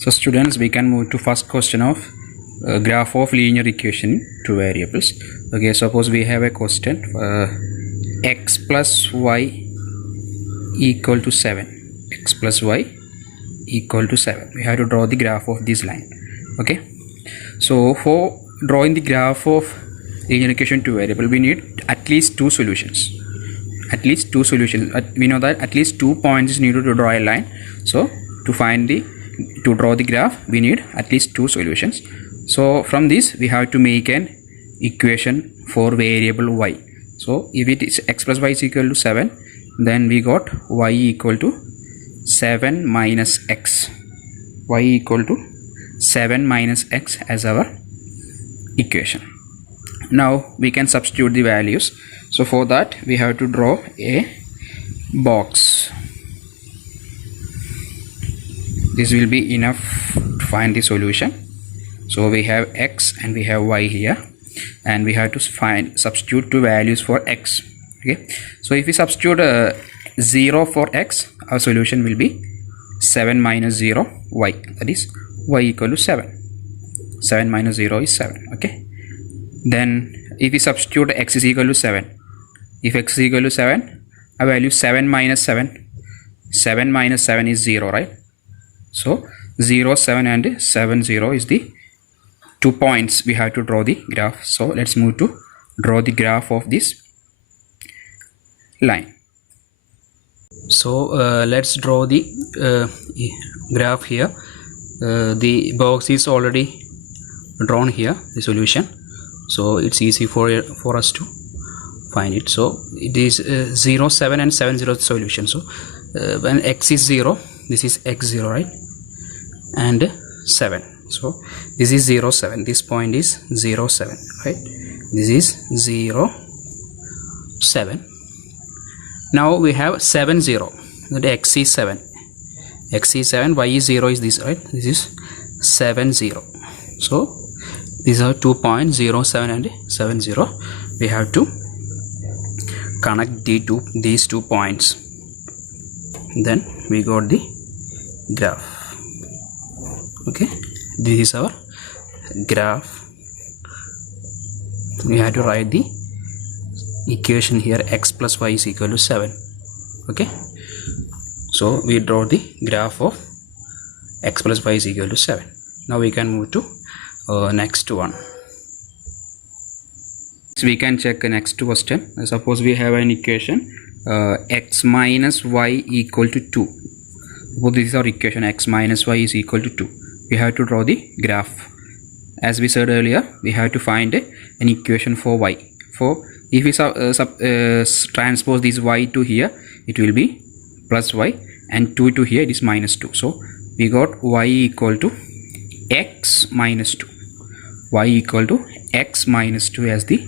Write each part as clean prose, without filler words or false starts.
So students, we can move to first question of graph of linear equation in two variables. Okay, suppose we have a question x plus y equal to 7. X plus y equal to 7. We have to draw the graph of this line. Okay, so for drawing the graph of linear equation two variable, we need at least two solutions. We know that at least 2 points is needed to draw a line. So to draw the graph, we need at least two solutions. So from this we have to make an equation for variable y. So if it is x plus y is equal to 7, then we got y equal to 7 minus x. Y equal to 7 minus x as our equation. Now we can substitute the values. So for that we have to draw a box. This will be enough to find the solution. So we have x and we have y here, and we have to substitute two values for x. Okay, so if we substitute 0 for x, our solution will be 7 minus 0 y, that is y equal to 7. 7 minus 0 is 7. Okay, then if we substitute x is equal to 7, if x is equal to 7, our value 7 minus 7 is 0, right? So 0, 7 and 7, 0 is the 2 points we have to draw the graph. So let's move to draw the graph of this line. So let's draw the graph here. The box is already drawn here, the solution, so it's easy for us to find it. So it is 0, 7 and 7, 0 solution. So when x is 0, this is x0, right, and 7. So this is 0, 7, this point is 0, 7, right, this is 0, 7. Now we have 7, 0, that x is 7, y is 0 is this, right, this is 7, 0. So these are 2 points, 0, 7 and 7, 0. We have to connect these 2 points, then we got the graph. Okay, this is our graph. We have to write the equation here, x plus y is equal to 7. Okay, so we draw the graph of x plus y is equal to 7. Now we can move to next one. So we can check the next question. Suppose we have an equation x minus y equal to 2. Suppose this is our equation, x minus y is equal to 2. We have to draw the graph. As we said earlier, we have to find an equation for y. For if we transpose this y to here, it will be plus y, and 2 to here it is minus 2. So we got y equal to x minus 2. Y equal to x minus 2 as the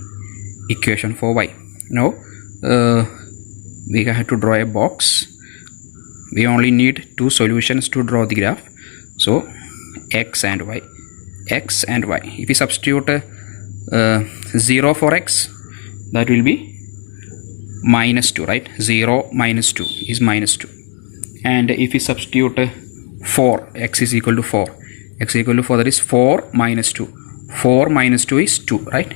equation for y. Now we have to draw a box. We only need two solutions to draw the graph. So x and y. If we substitute 0 for x, that will be minus 2, right? 0 minus 2 is minus 2. And if we substitute 4, x is equal to 4, that is 4 minus 2. 4 minus 2 is 2, right?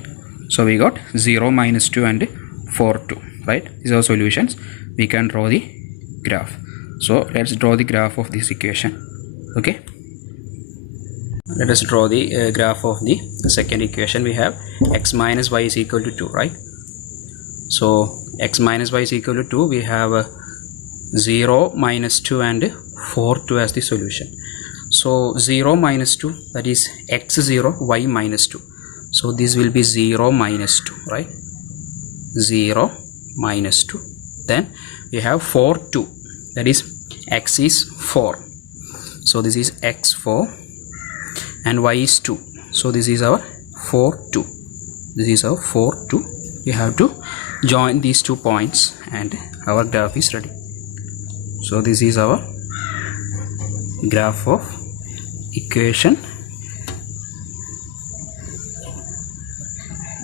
So we got 0 minus 2 and 4, 2, right? These are solutions. We can draw the graph. So let's draw the graph of this equation. Okay, let us draw the graph of the second equation. We have x minus y is equal to 2, right? So x minus y is equal to 2. We have 0 minus 2 and 4, 2 as the solution. So 0 minus 2, that is x0, y minus 2. So this will be 0 minus 2, right? 0 minus 2. Then we have 4, 2, that is x is 4. So this is x4, and y is 2. So this is our 4, 2. This is our 4, 2. We have to join these 2 points and our graph is ready. So this is our graph of equation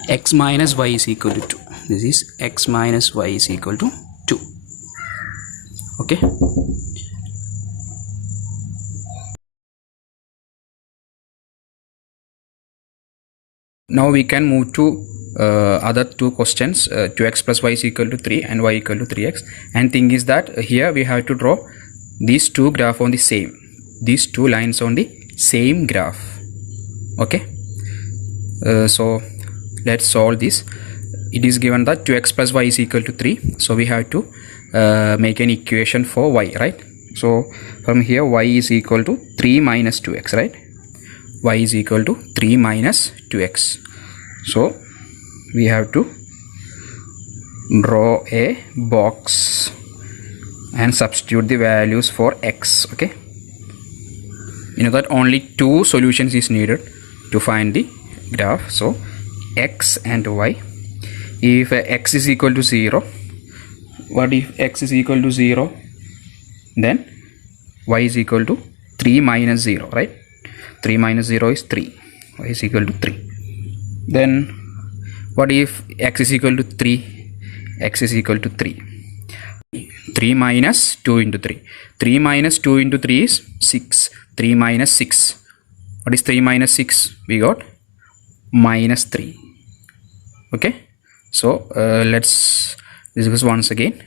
x minus y is equal to 2. This is x minus y is equal to 2. Okay. Now we can move to other two questions, 2x plus y is equal to 3 and y equal to 3x. And thing is that here we have to draw these two graph on the same, these two lines on the same graph. Okay, so let's solve this. It is given that 2x plus y is equal to 3, so we have to make an equation for y, right? So from here y is equal to 3 minus 2x, right? Y is equal to 3 minus 2x. So we have to draw a box and substitute the values for x. Okay, you know that only two solutions is needed to find the graph. So x and y. If x is equal to 0, what if x is equal to 0? Then y is equal to 3 minus 0, right? 3 minus 0 is 3. Y is equal to 3. Then what if x is equal to 3? X is equal to 3. 3 minus 2 into 3. 3 minus 2 into 3 is 6. 3 minus 6. What is 3 minus 6? We got minus 3. Okay. So let's discuss once again.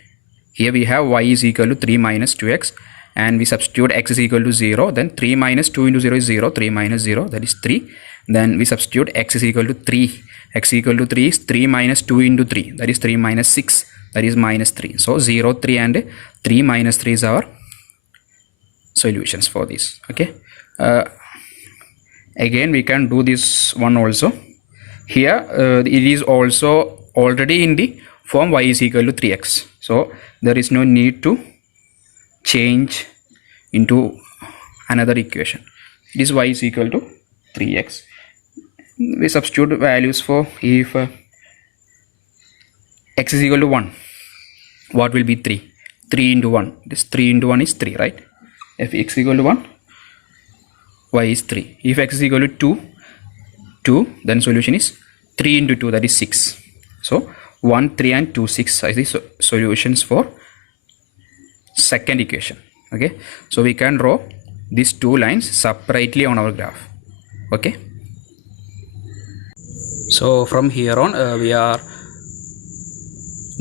Here we have y is equal to 3 minus 2x. And we substitute x is equal to 0. Then 3 minus 2 into 0 is 0. 3 minus 0, that is 3. Then we substitute x is equal to 3. X equal to 3 is 3 minus 2 into 3. That is 3 minus 6. That is minus 3. So 0, 3 and 3 minus 3 is our solutions for this. Okay. Again we can do this one also. Here it is also already in the form y is equal to 3x. So there is no need to change into another equation. It is y is equal to 3x. We substitute values for if x is equal to 1, what will be 3? 3 into 1, this 3 into 1 is 3, right? If x is equal to 1, y is 3. If x is equal to 2, then solution is 3 into 2, that is 6. So 1, 3 and 2, 6 are the solutions for second equation. Okay, so we can draw these two lines separately on our graph. Okay, so from here on we are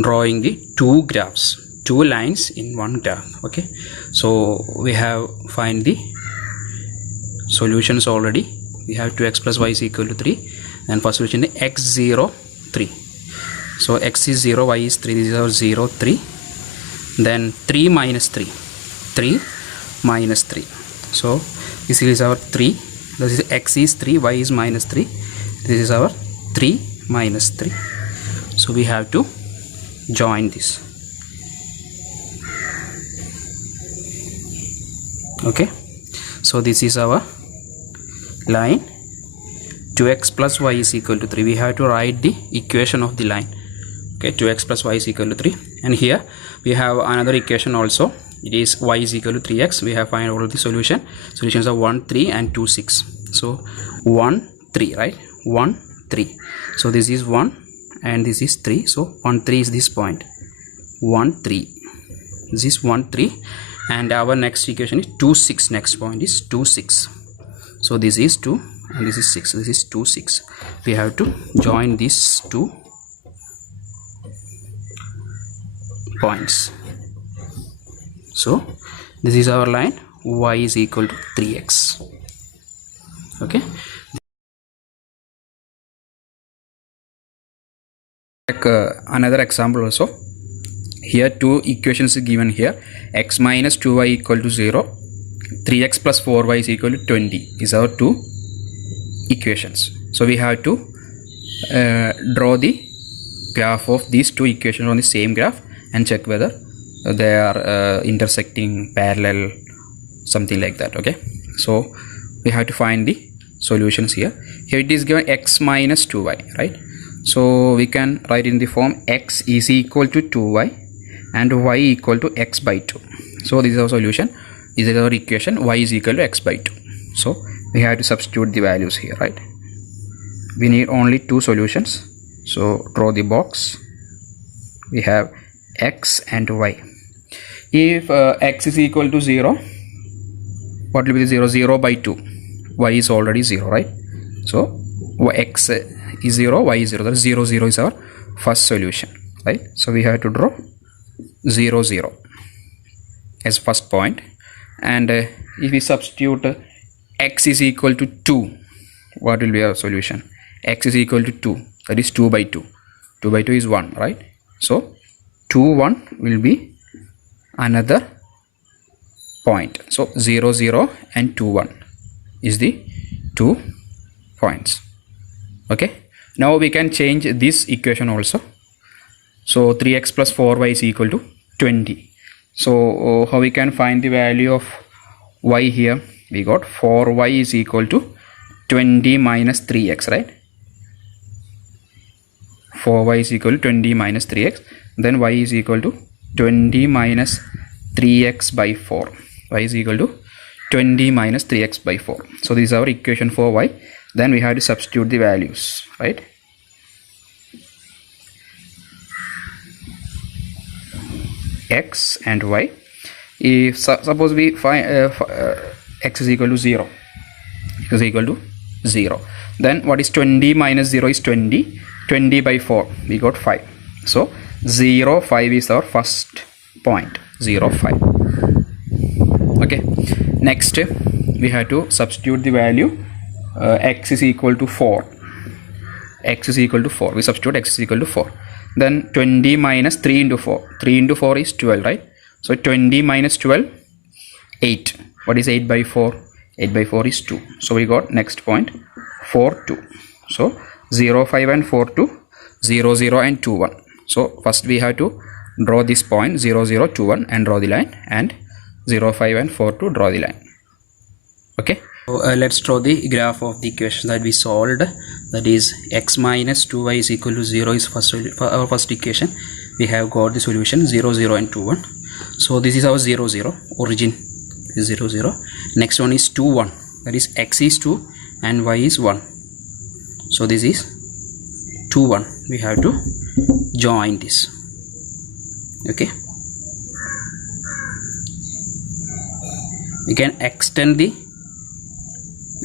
drawing the two graphs, two lines in one graph. Okay, so we have find the solutions already. We have 2x plus y is equal to 3, and first solution is x 0 3. So x is 0, y is 3. This is our 0 3. Then 3 minus 3, 3 minus 3. So this is our 3. This is x is 3, y is minus 3. This is our 3 minus 3. So we have to join this. Okay, so this is our line 2x plus y is equal to 3. We have to write the equation of the line. Okay, 2x plus y is equal to 3, and here we have another equation also. It is y is equal to 3x. We have find all of the solutions are 1 3 and 2 6. So 1 3, right? 1 3. So this is 1 and this is 3. So 1 3 is this point. 1 3. This is 1 3, and our next equation is 2 6. Next point is 2 6. So this is 2 and this is 6. This is 2 6. We have to join these two points. So this is our line y is equal to 3x. Okay, another example also. Here two equations are given here. X minus 2y equal to 0, 3x plus 4y is equal to 20 is our two equations. So we have to draw the graph of these two equations on the same graph and check whether they are intersecting, parallel, something like that. Okay, so we have to find the solutions here. Here it is given x minus 2y, right? So we can write in the form x is equal to 2y and y equal to x by 2. So this is our solution. This is our equation, y is equal to x by 2. So we have to substitute the values here, right? We need only two solutions. So draw the box. We have x and y. If x is equal to 0, what will be the 0? 0 by 2. Y is already 0, right? So x is 0, y is 0. That is 0, 0 is our first solution, right? So we have to draw 0, 0 as first point. And if we substitute x is equal to 2, what will be our solution? X is equal to 2, that is 2 by 2. 2 by 2 is 1, right? So 2, 1 will be another point. So 0, 0 and 2, 1 is the 2 points. Okay, now we can change this equation also. So 3x plus 4y is equal to 20. So how we can find the value of y here? We got 4y is equal to 20 minus 3x, right? 4y is equal to 20 minus 3x. Then y is equal to 20 minus 3x by 4. Y is equal to 20 minus 3x by 4. So this is our equation for y. Then we have to substitute the values, right? X and y. If suppose we find x is equal to 0, x is equal to 0, then what is 20 minus 0 is 20. 20 by 4, we got 5. So 0, 5 is our first point. 0, 5. Okay, next we have to substitute the value. X is equal to 4. X is equal to 4. We substitute x is equal to 4. Then 20 minus 3 into 4. 3 into 4 is 12, right? So 20 minus 12, 8. What is 8 by 4? 8 by 4 is 2. So we got next point 4, 2. So 0, 5 and 4, 2. 0, 0 and 2, 1. So first we have to draw this point 0, 0, 2, 1 and draw the line, and 0, 5 and 4, 2 draw the line. Okay. So let's draw the graph of the equation that we solved. That is x minus 2y is equal to 0 is our first equation. We have got the solution 0, 0 and 2, 1. So this is our 0, 0. Origin is 0, 0. Next one is 2, 1. That is x is 2 and y is 1. So this is 2, 1. We have to join this. Okay. We can extend the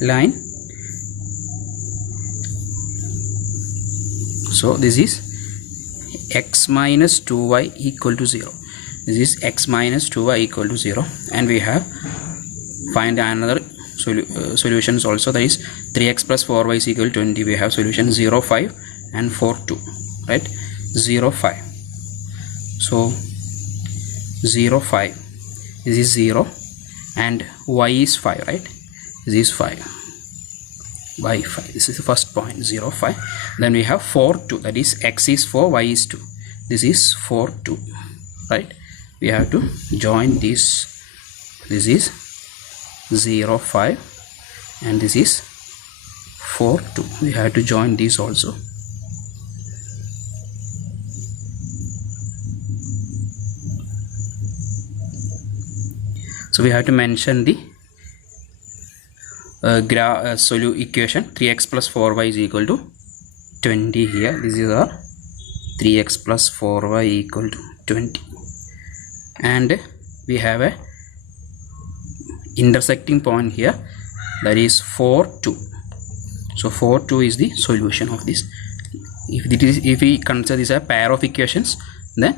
line. So this is x minus 2y equal to 0. This is x minus 2y equal to 0, and we have find another solutions also. That is 3x plus 4y is equal to 20. We have solution 0, 5 and 4, 2, right? 0, 5. So 0, 5. This is 0 and y is 5, right? This is 5 by 5. This is the first point, 0, 5. Then we have 4, 2. That is x is 4, y is 2. This is 4, 2, right? We have to join this. This is 0, 5 and this is 4, 2. We have to join this also. So we have to mention the equation 3x plus 4y is equal to 20 here. This is our 3x plus 4y equal to 20, and we have a intersecting point here, that is 4, 2. So 4, 2 is the solution of this. If we consider this a pair of equations, then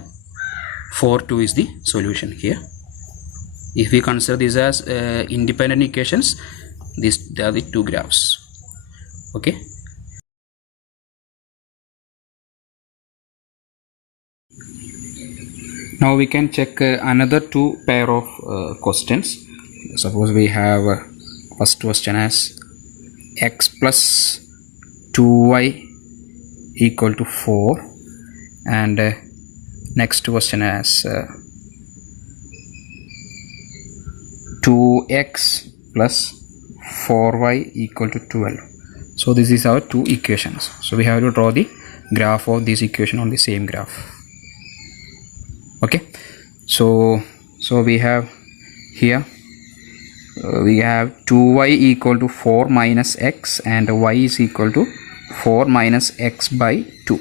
4, 2 is the solution here. If we consider this as independent equations, they are the two graphs. Okay. Now we can check another two pair of questions. Suppose we have first question as x plus 2y equal to 4, and next question as 2x plus 4y equal to 12. So this is our two equations. So we have to draw the graph of this equation on the same graph. Okay, so we have here we have 2y equal to 4 minus x, and y is equal to 4 minus x by 2.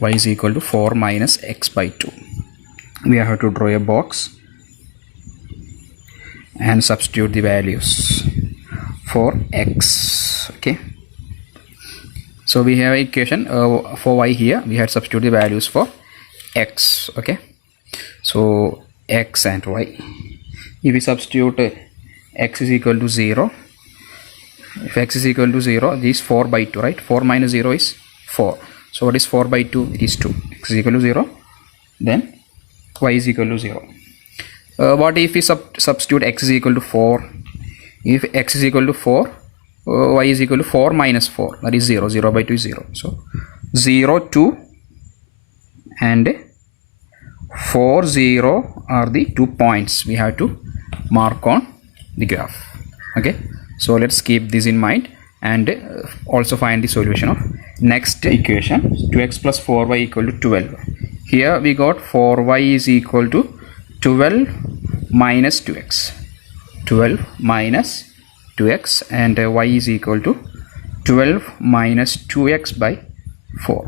Y is equal to 4 minus x by 2. We have to draw a box and substitute the values for x. Okay, So we have equation for y here. We had substituted the values for x. Okay, so x and y. If we substitute x is equal to 0, if x is equal to 0, this is 4 by 2, right? 4 minus 0 is 4. So what is 4 by 2? It is 2. X is equal to 0. Then y is equal to 0. What if we substitute x is equal to 4? If x is equal to 4, y is equal to 4 minus 4, that is 0. 0 by 2 is 0. So 0, 2 and 4, 0 are the 2 points we have to mark on the graph. Okay, so let's keep this in mind and also find the solution of next equation. 2x plus 4y equal to 12. Here we got 4y is equal to 12 minus 2x. 12 minus 2x and y is equal to 12 minus 2x by 4.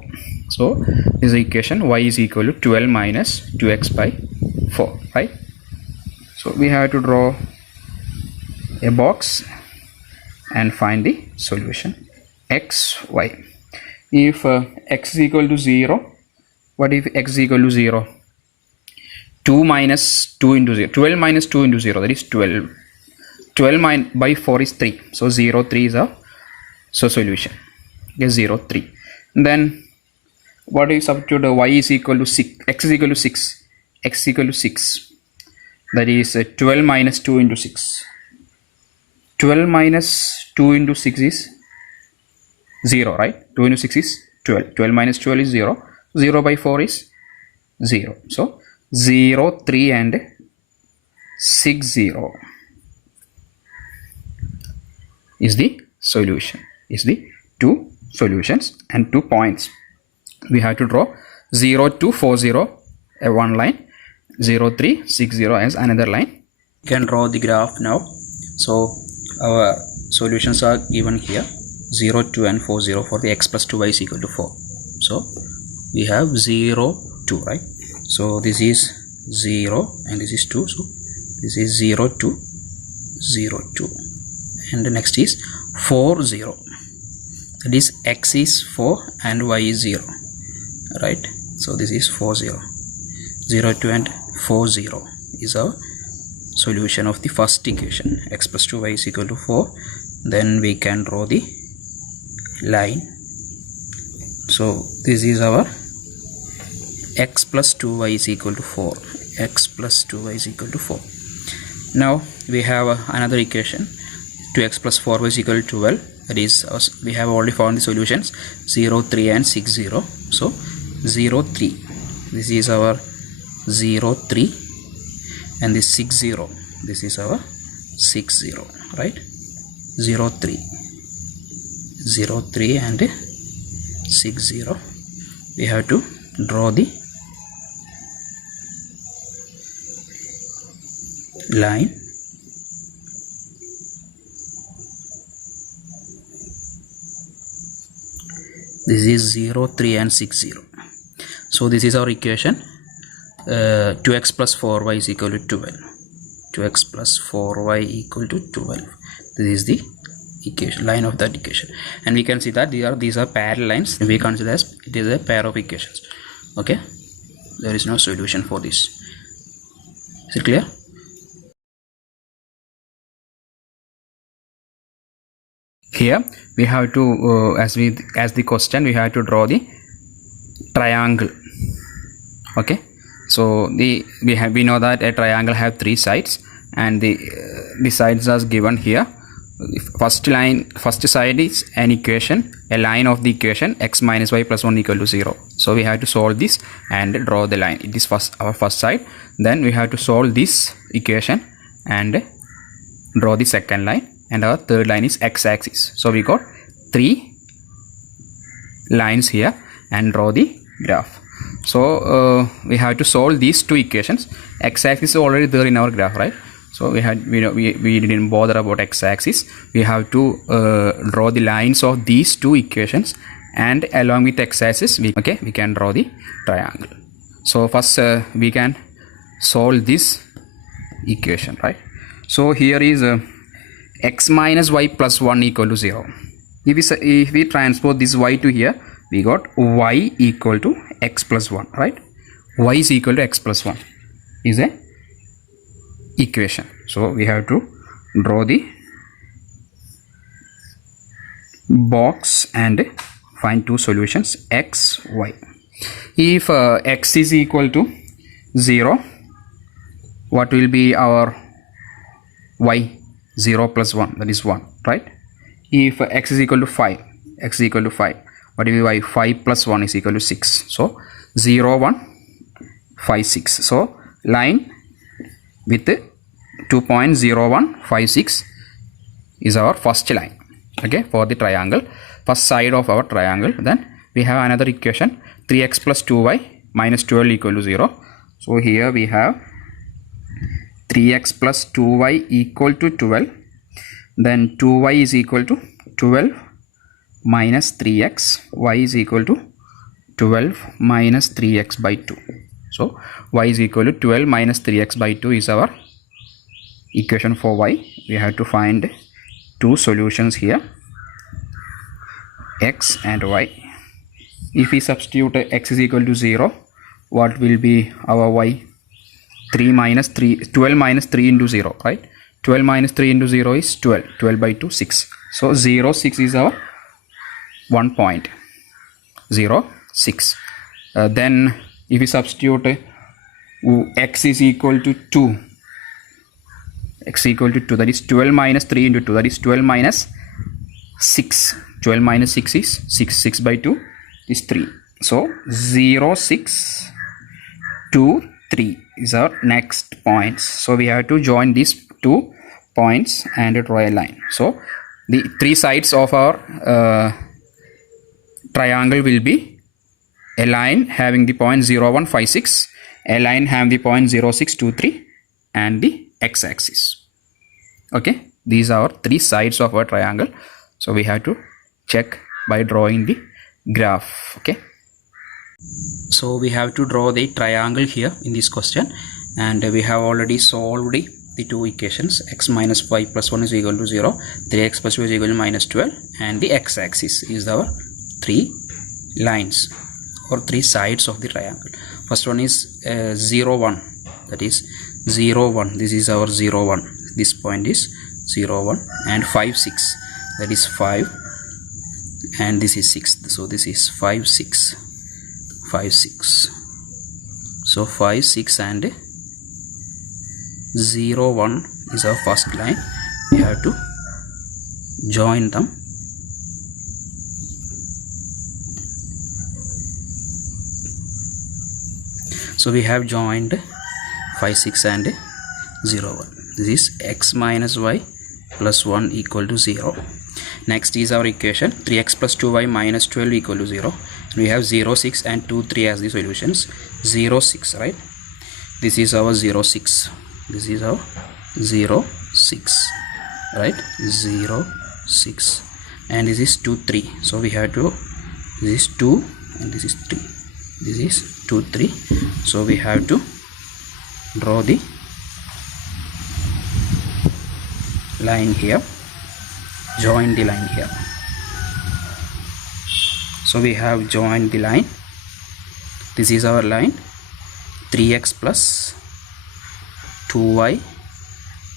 So this is the equation, y is equal to 12 minus 2x by 4, right? So we have to draw a box and find the solution x, y. If x is equal to 0, what if x is equal to 0? 2 minus 2 into 0, 12 minus 2 into 0, that is 12. 12 by 4 is 3, so 0, 3 is our solution. Okay, 0, 3. Then what is substitute? Y is equal to 6, x is equal to 6, x is equal to 6, that is 12 minus 2 into 6. 12 minus 2 into 6 is 0, right? 2 into 6 is 12. 12 minus 12 is 0. 0 by 4 is 0. So 0, 3 and 6, 0 is the solution. Is the two solutions and 2 points. We have to draw 0, 2, 4, 0 one line, 0, 3, 6, 0 as another line. You can draw the graph now. So our solutions are given here, 0, 2 and 4, 0 for the x plus 2y is equal to 4. So we have 0, 2, right? So this is 0 and this is 2. So this is 0, 2, 0, 2. And the next is 4, 0. That is x is 4 and y is 0, right? So this is 4, 0. 0, 2 and 4, 0 is our solution of the first equation. X plus 2y is equal to 4. Then we can draw the line. So this is our x plus 2y is equal to 4. X plus 2y is equal to 4. Now we have another equation, 2x plus 4y is equal to 12. That is, we have already found the solutions, 0, 3 and 6, 0. So 0, 3, this is our 0, 3, and this 6, 0, this is our 6, 0, right? 0, 3, 0, 3 and 6, 0. We have to draw the line. This is 0, 3 and 6, 0. So this is our equation. 2x plus 4y is equal to 12. 2x plus 4y equal to 12. This is the equation, line of that equation. And we can see that these are parallel lines. We consider as it is a pair of equations. Okay, there is no solution for this. Is it clear? Here we have to as the question, we have to draw the triangle. Okay, so we know that a triangle have 3 sides, and the sides are given here. First side is an equation, a line of the equation x minus y plus 1 equal to 0. So we have to solve this and draw the line. It is our first side. Then we have to solve this equation and draw the second line, and our third line is x-axis. So we got 3 lines here and draw the graph. So we have to solve these 2 equations. X-axis is already there in our graph, right? So we didn't bother about x-axis. We have to draw the lines of these 2 equations, and along with x-axis we can draw the triangle. So first we can solve this equation, right? So here is x minus y plus 1 equal to 0. if we transpose this y to here, we got y equal to x plus 1, right? Y is equal to x plus 1 is a equation. So we have to draw the box and find two solutions x, y. If x is equal to 0, what will be our y? 0 plus 1, that is 1, right? If x is equal to 5, what will be y? 5 plus 1 is equal to 6. So 0, 1, 5, 6. So line with 2.0156 is our first line, okay, for the triangle, first side of our triangle. Then we have another equation, 3x plus 2y minus 12 equal to 0. So here we have 3x plus 2y equal to 12. Then 2y is equal to 12 minus 3x. Y is equal to 12 minus 3x by 2. So y is equal to 12 minus 3x by 2 is our equation for y. We have to find two solutions here, x and y. If we substitute x is equal to 0, what will be our y? 12 minus 3 into 0, right? 12 minus 3 into 0 is 12. 12 by 2, 6. So 0, 6 is our 1 point. 0, 6. Then if we substitute x is equal to 2, x equal to 2, that is 12 minus 3 into 2, that is 12 minus 6. 12 minus 6 is 6. 6 by 2 is 3. So 0, 6, 2, 3 is our next points. So we have to join these 2 points and draw a line. So the 3 sides of our triangle will be a line having the point 0, 1, 5, 6, a line having the point 0, 6, 2, 3, and the x-axis. Okay, these are 3 sides of our triangle. So we have to check by drawing the graph. Okay, so we have to draw the triangle here in this question, and we have already solved the 2 equations. X minus y plus 1 is equal to 0, 3x plus 2 is equal to minus 12, and the x-axis is our 3 lines or 3 sides of the triangle. First one is 0, 1, that is 0, 1, this is our 0, 1, this point is 0, 1, and 5, 6, that is 5, and this is 6, so this is 5, 6, 5, 6. So 5, 6 and 0, 1 is our first line. We have to join them. So we have joined 5, 6 and 0, 1. This is x minus y plus 1 equal to 0. Next is our equation, 3x plus 2y minus 12 equal to 0. We have 0, 6 and 2, 3 as the solutions. 0, 6, right? This is our 0, 6. This is our 0, 6, right? 0, 6, and this is 2, 3. So we have to, this is 2 and this is 3. This is 2, 3. So we have to draw the line here, join the line here. So we have joined the line. This is our line, 3x plus 2y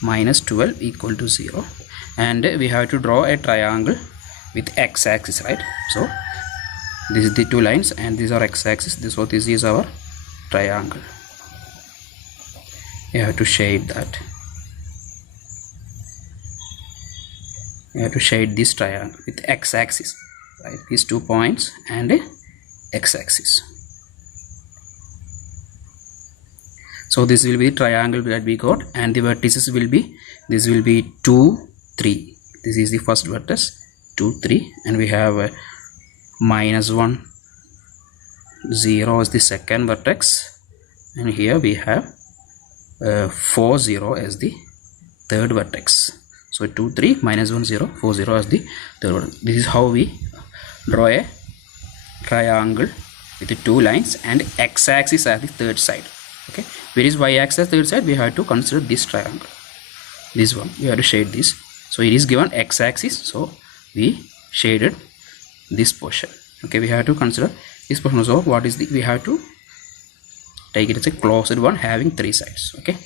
minus 12 equal to 0, and we have to draw a triangle with x-axis, right? So this is the 2 lines and these are x-axis. So this is our triangle. You have to shade that. You have to shade this triangle with x-axis, right? These 2 points and x-axis. So this will be the triangle that we got, and the vertices will be, this will be 2, 3. This is the first vertex, 2, 3, and we have minus 1, 0 is the second vertex, and here we have 4, 0 as the third vertex. So 2, 3, minus 1, 0, 4, 0 as the third vertex. This is how we draw a triangle with the 2 lines and x-axis as the third side. Okay, where is y-axis third side? We have to consider this triangle, this one. We have to shade this. So it is given x-axis, so we shaded this portion. Okay, we have to consider this portion. So what is the, we have to take it as a closed one having three sides. Okay.